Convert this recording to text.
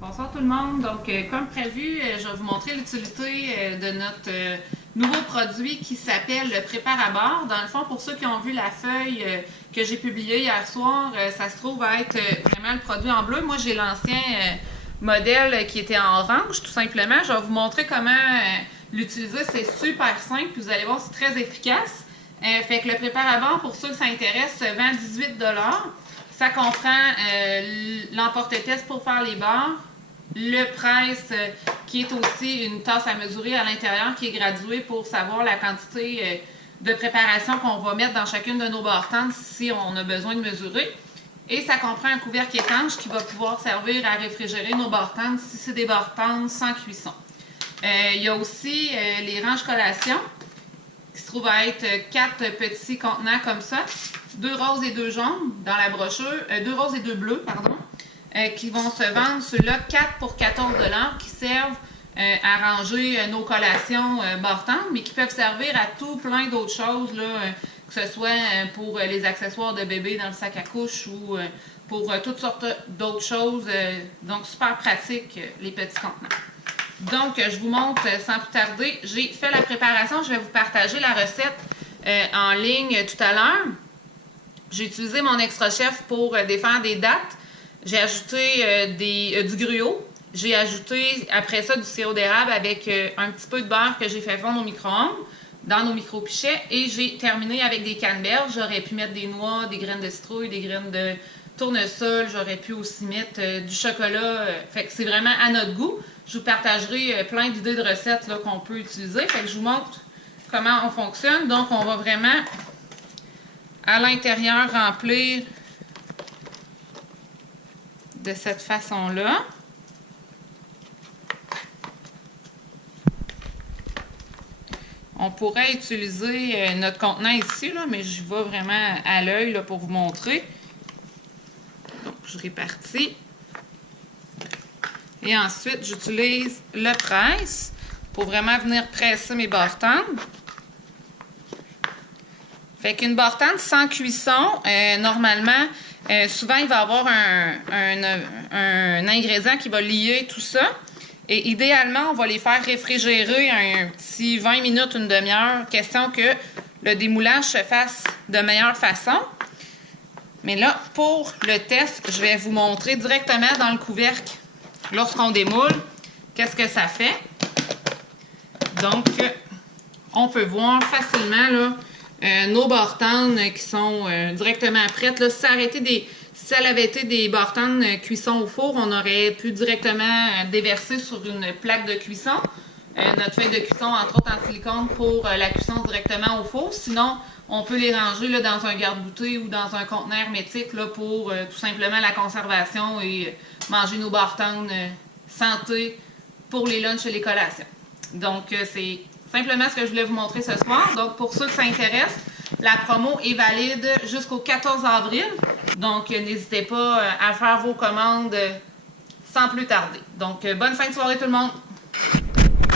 Bonsoir tout le monde. Donc, comme prévu, je vais vous montrer l'utilité de notre nouveau produit qui s'appelle le Prépare à bord. Dans le fond, pour ceux qui ont vu la feuille que j'ai publiée hier soir, ça se trouve à être vraiment le produit en bleu. Moi, j'ai l'ancien modèle qui était en orange, tout simplement. Je vais vous montrer comment l'utiliser. C'est super simple. Vous allez voir, c'est très efficace. Fait que le Prépare à bord, pour ceux que ça intéresse, vend 18 $. Ça comprend l'emporte-test pour faire les barres, le presse qui est aussi une tasse à mesurer à l'intérieur qui est graduée pour savoir la quantité de préparation qu'on va mettre dans chacune de nos barres tendres si on a besoin de mesurer. Et ça comprend un couvercle étanche qui va pouvoir servir à réfrigérer nos barres tendres si c'est des barres tendres sans cuisson. Il y a aussi les ranges collations qui se trouvent à être 4 petits contenants comme ça. 2 roses et 2 jaunes dans la brochure, 2 roses et 2 bleus, pardon, qui vont se vendre, ceux-là, 4 pour 14 $, qui servent à ranger nos collations barres tendres, mais qui peuvent servir à tout plein d'autres choses, là, que ce soit pour les accessoires de bébé dans le sac à couche ou pour toutes sortes d'autres choses. Donc, super pratique, les petits contenants. Donc, je vous montre sans plus tarder. J'ai fait la préparation. Je vais vous partager la recette en ligne tout à l'heure. J'ai utilisé mon extra chef pour défaire des dattes. J'ai ajouté du gruau. J'ai ajouté après ça du sirop d'érable avec un petit peu de beurre que j'ai fait fondre au micro-ondes dans nos micro-pichets. Et j'ai terminé avec des canneberges. J'aurais pu mettre des noix, des graines de citrouille, des graines de tournesol. J'aurais pu aussi mettre du chocolat. Fait que c'est vraiment à notre goût. Je vous partagerai plein d'idées de recettes qu'on peut utiliser. Fait que je vous montre comment on fonctionne. Donc, on va vraiment à l'intérieur remplir de cette façon-là. On pourrait utiliser notre contenant ici, là, mais je vais vraiment à l'œil pour vous montrer. Donc, je répartis. Et ensuite, j'utilise le presse pour vraiment venir presser mes barres tendres. Fait qu'une barre tendre sans cuisson, normalement, souvent, il va y avoir un ingrédient qui va lier tout ça. Et idéalement, on va les faire réfrigérer un petit 20 minutes, une demi-heure, question que le démoulage se fasse de meilleure façon. Mais là, pour le test, je vais vous montrer directement dans le couvercle, lorsqu'on démoule, qu'est-ce que ça fait. Donc, on peut voir facilement là, nos barres tendres qui sont directement prêtes. Là, si ça avait été des barres tendres cuisson au four, on aurait pu directement déverser sur une plaque de cuisson. Notre feuille de cuisson, entre autres en silicone, pour la cuisson directement au four. Sinon, on peut les ranger là, dans un garde-bouteille ou dans un conteneur hermétique là, pour tout simplement la conservation et manger nos barres tendres santé pour les lunchs et les collations. Donc, c'est simplement ce que je voulais vous montrer ce soir. Donc, pour ceux que ça intéresse, la promo est valide jusqu'au 14 avril. Donc, n'hésitez pas à faire vos commandes sans plus tarder. Donc, bonne fin de soirée tout le monde!